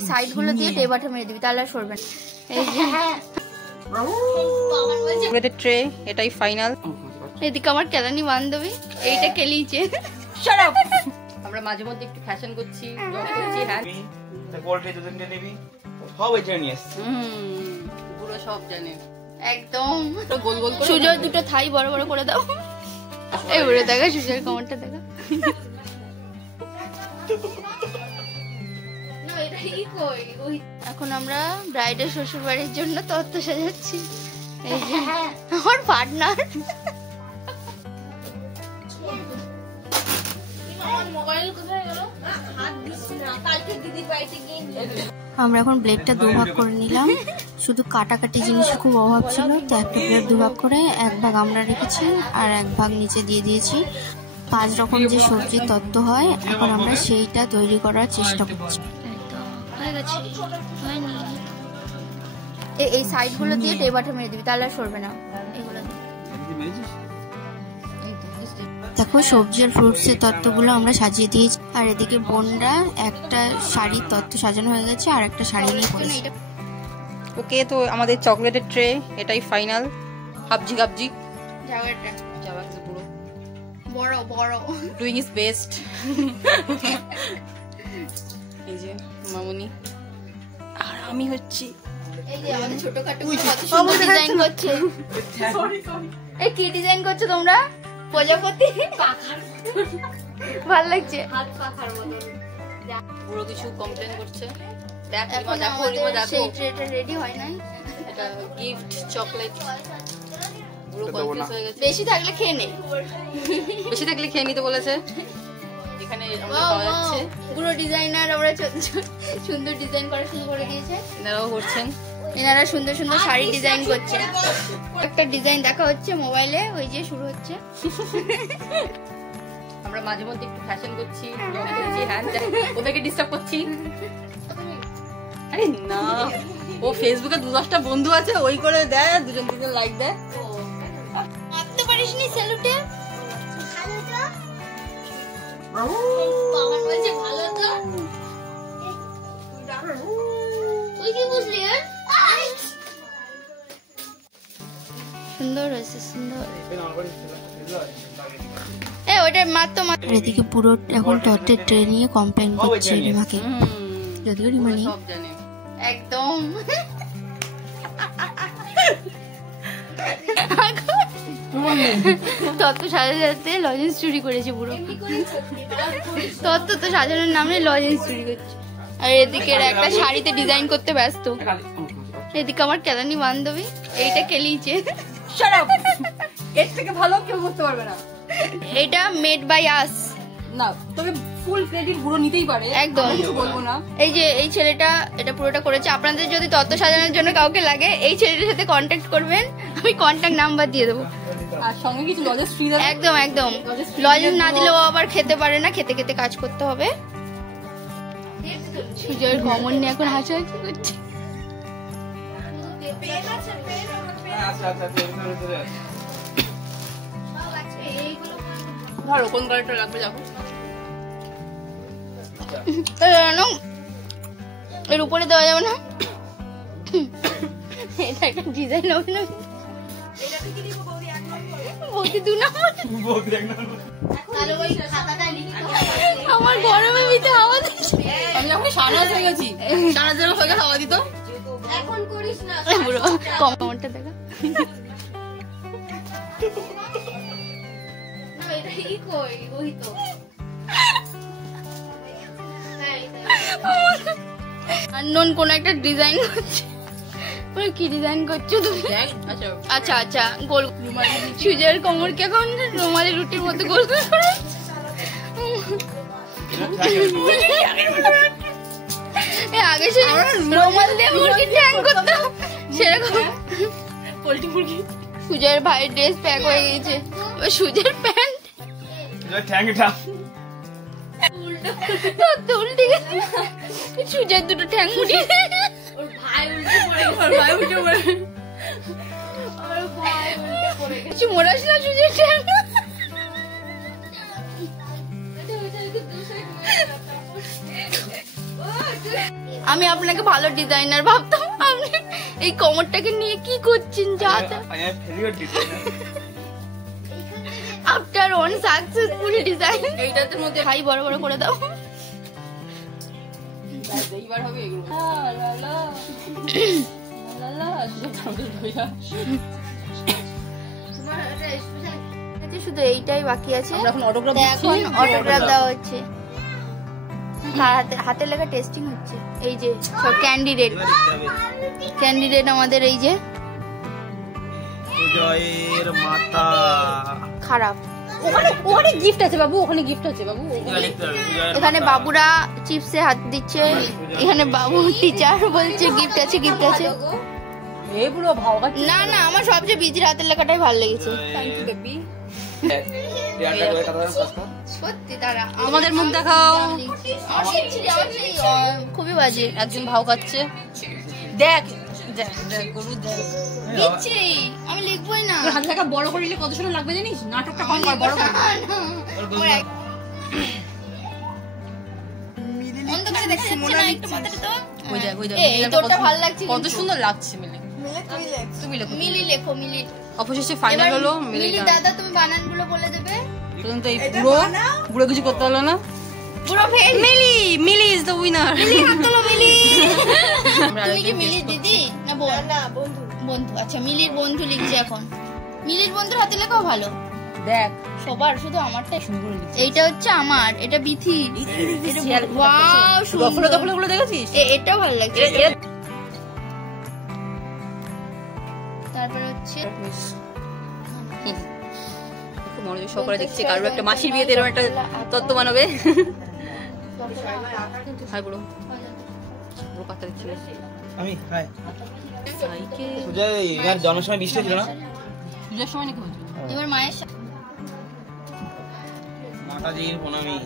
এই সাইড গুলো দিয়ে টেবাটা মেরে দিবি, তাহলে আর সরবে না। এই যে ট্রে, এটাই ফাইনাল। এদিকে আমার কেলানি বান্ধবী এইটা কেলিয়েছে। আমরা মাঝে মধ্যে একটু ফ্যাশন করছি, ব্লগ করছি। হ্যাঁ, পুরো সব জানে একদম। গোল গোল করে সুজয় দুটো থাই বড় বড় করে দাও। এই বড় দেখা, সুজয়ের কমেন্টটা দেখা। এখন আমরা ব্রাইডের শ্বশুর বাড়ির জন্য তত্ত্ব সাজাচ্ছি। এই যে আমার পার্টনার। আমরা এখন ব্লেডটা দুভাগ করে নিলাম। শুধু কাটাকাটি জিনিসের খুব অভাব ছিল, তো একটা ব্লেড দুভাগ করে এক ভাগ আমরা রেখেছি আর এক ভাগ নিচে দিয়ে দিয়েছি। 5 রকম যে সবজির তত্ত্ব হয়, এখন আমরা সেইটা তৈরি করার চেষ্টা করছি। এই সাইড গুলো দিয়ে টেবাটা মেরে দিবি, তাহলে আর সরবে না। এগুলো দেখো, সবজি আর ফ্রুটস এর তত্ত্বগুলো আমরা সাজিয়ে দিয়েছি। আর এদিকে বোনরা একটা শাড়ির তত্ত্ব সাজানো হয়ে গেছে আর একটা শাড়ি নিয়ে পড়েছে। ওকে, তো আমাদের চকলেটের ট্রে এটাই ফাইনাল। হাবজি গাবজি পুরো বড় বড় ডুইং ইজ বেস্ট। এই যে মামুনি আর আমি হচ্ছি এই যে আমাদের ছোটখাটো কত সুন্দর ডিজাইন করছে। এই কি ডিজাইন করছো তোমরা? প্রজাপতি পাখার ভালো লাগছে, হাত পাখার মতো। পুরো কিছু কমপ্লেন করছে। দেখো দেখো সেই ট্রেটা রেডি হয় নাই। এটা গিফট চকলেট পুরো কনফিউজ হয়ে গেছে। বেশি থাকলে খেয়ে নে, বেশি থাকলে খেয়ে নিতে বলেছে। এখানে আমরা পাওয়া যাচ্ছে পুরো ডিজাইনার, আমরা সুন্দর ডিজাইন করা শুরু করে দিয়েছে। এনারাও করছেন, এনারা সুন্দর সুন্দর শাড়ি ডিজাইন করছে। একটা ডিজাইন দেখা হচ্ছে মোবাইলে, ওই যে শুরু হচ্ছে। আমরা মাঝে মধ্যে একটু ফ্যাশন করছি, ব্লগ করছি। হ্যাঁ, ওদেরকে ডিস্টার্ব করছি। আরে না, ও ফেসবুকে 2-10টা বন্ধু আছে, ওই করে দেয়, দুজন দুজন লাইক দেয়। মারতে পারিস নি সেলুটে? ভালো তো তুই কি বুঝলি? সুন্দর হয়েছে, সুন্দর। ওইটা মাত্র এদিকে পুরো এখন তত্ত্বের ট্রে নিয়ে কমপ্লেন করছে রিমাকে। যদিও রিমা নেই একদম। তত্ত্ব সাজাতে লজেন্স চুরি করেছে পুরো। তত্ত্ব তো সাজানোর নামে লজেন্স চুরি করছে। আর এদিকে একটা শাড়িতে ডিজাইন করতে ব্যস্ত। এদিকে আমার কেলানি বান্ধবী এইটা কেলিয়েছে। এর থেকে ভালো কেউ করতে পারবে না। এটা মেড বাই আস। না, তবে ফুল ক্রেডিট পুরো নিতেই পারে, একদম কিছু বলবো না। এই যে এই ছেলেটা এটা পুরোটা করেছে। আপনাদের যদি তত্ত্ব সাজানোর জন্য কাউকে লাগে, এই ছেলেটার সাথে কন্ট্যাক্ট করবেন, আমি কন্ট্যাক্ট নাম্বার দিয়ে দেবো। আর সঙ্গে কিছু লজেন্স ফ্রি দেবে। একদম একদম, লজেন্স না দিলেও আবার খেতে পারে না, খেতে খেতে কাজ করতে হবে। সুজয়ের কমন নিয়ে এখন হাসাহাসি করছে। ধরো কোন কালারটা লাগবে, দেখো। এর উপরে দেওয়া যাবে না, এটা একটা ডিজাইন হবে না। আমার গরমে ভিতরে হাওয়া দিচ্ছে। আমি এখন সারা হয়ে গেছি, সারা জন্য হয়ে হাওয়া দিত। এখন করিস না, কমনটা দেখা। আননোন কোন একটা ডিজাইন করছে। কি ডিজাইন করছো তুমি? আচ্ছা আচ্ছা, গোল সুজের কোমরকে এখন রুমালি রুটির মতো গোল করে। আগে সে রুমাল দিয়ে মুরগি ট্যাং করতাম, সেরকম পোল্ট্রি মুরগি। সুজের ভাইয়ের ড্রেস প্যাক হয়ে গেছে, সুজের প্যান্ট উল্টে গেছে। সুজের দুটো ঠ্যাং মুড়ি, ওর ভাই উল্টে পড়ে গেছে। ওর ভাই উল্টে পড়ে গেছে। ওর ভাই উল্টে পড়ে গেছে। কিছু মোড়াস না সুজের ঠ্যাং। আমি আপনাকে ভালো ডিজাইনার ভাবতাম, আপনি এই কোমরটাকে নিয়ে কি করছেন? আফটার ওয়ান সাকসেসফুল ডিজাইন এইটার মধ্যে হাই বড় বড় করে দাও। এইবার হবে এগুলো। শুধু এইটাই বাকি আছে, এখন অটোগ্রাফ দেওয়া হচ্ছে, হাতে লেখা টেস্টিং হচ্ছে। এই যে সব ক্যান্ডিডেট আমাদের, এই যে মাথা খারাপ। ওখানে গিফট আছে বাবু, ওখানে গিফট আছে বাবু। এখানে বাবুরা চিপসে হাত দিচ্ছে, এখানে বাবু টিচার বলছে গিফট আছে গিফট আছে। না না, আমার সবচেয়ে বিজির হাতের লেখাটাই ভালো লেগেছে। Thank you baby. সত্যি তারা তোমাদের মুখ দেখাও। খুবই বাজে, একজন ভাও খাচ্ছে। দেখ গরু দেখ, আমি লিখবই না। হাত লেখা বড় করে নিলে কত সময় লাগবে জানিস? নাটকটা কম কর, বড় কর। কত সুন্দর লাগছে মিলে। মিলি লেখো, মিলি। অবশেষে ফাইনাল হলো। মিলি দাদা তুমি বানানগুলো বলে দেবে। পর্যন্ত এই পুরো কিছু করতে হলো না। পুরো fail. Mili is the winner. Mili হাত তোলো, মিলি। তুমি কি মিলির দিদি না বোন? না বন্ধু। বন্ধু, আচ্ছা মিলির বন্ধু লিখছে এখন। মিলির বন্ধুর হাতে লেখাও ভালো। দেখ সবার, শুধু আমারটাই সুন্দর লিখছে। এইটা হচ্ছে আমার, এটা বিথি। ওয়াও, সুন্দর। দফলগুলো দেখেছিস? এটাও ভালো লাগছে। তারপরে হচ্ছে মনোযোগ সহকারে দেখছি, কারোর একটা মাসির বিয়েতে এরকম একটা তত্ত্ব বানাবে। হাই বলো, বড় কথা দিচ্ছি আমি। হাই পূজা, এর জন্মের সময় বৃষ্টি ছিল না? পূজার সময় নাকি হয়েছিল? এবার মায়ের মাতাজির প্রণামী।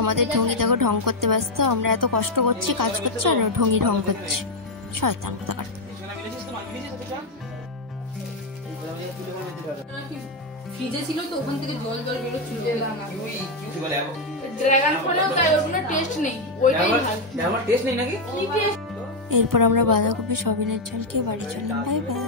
আমাদের ঢঙ্গি দেখো ঢং করতে ব্যস্ত। আমরা এত কষ্ট করছি, কাজ করছি, আর ঢঙ্গি ঢং করছি। শয়তান কোথাকার। ফ্রিজে ছিল তো, ওখান থেকে জল বেরোচ্ছিল। ড্রাগন ফলেও তাই ওর কোনো টেস্ট নেই, ওইটাই ভালো। আমার টেস্ট নেই নাকি? এরপর আমরা বাঁধাকপি সবিনের ঝোল খেয়ে বাড়ি চললাম। Bye bye.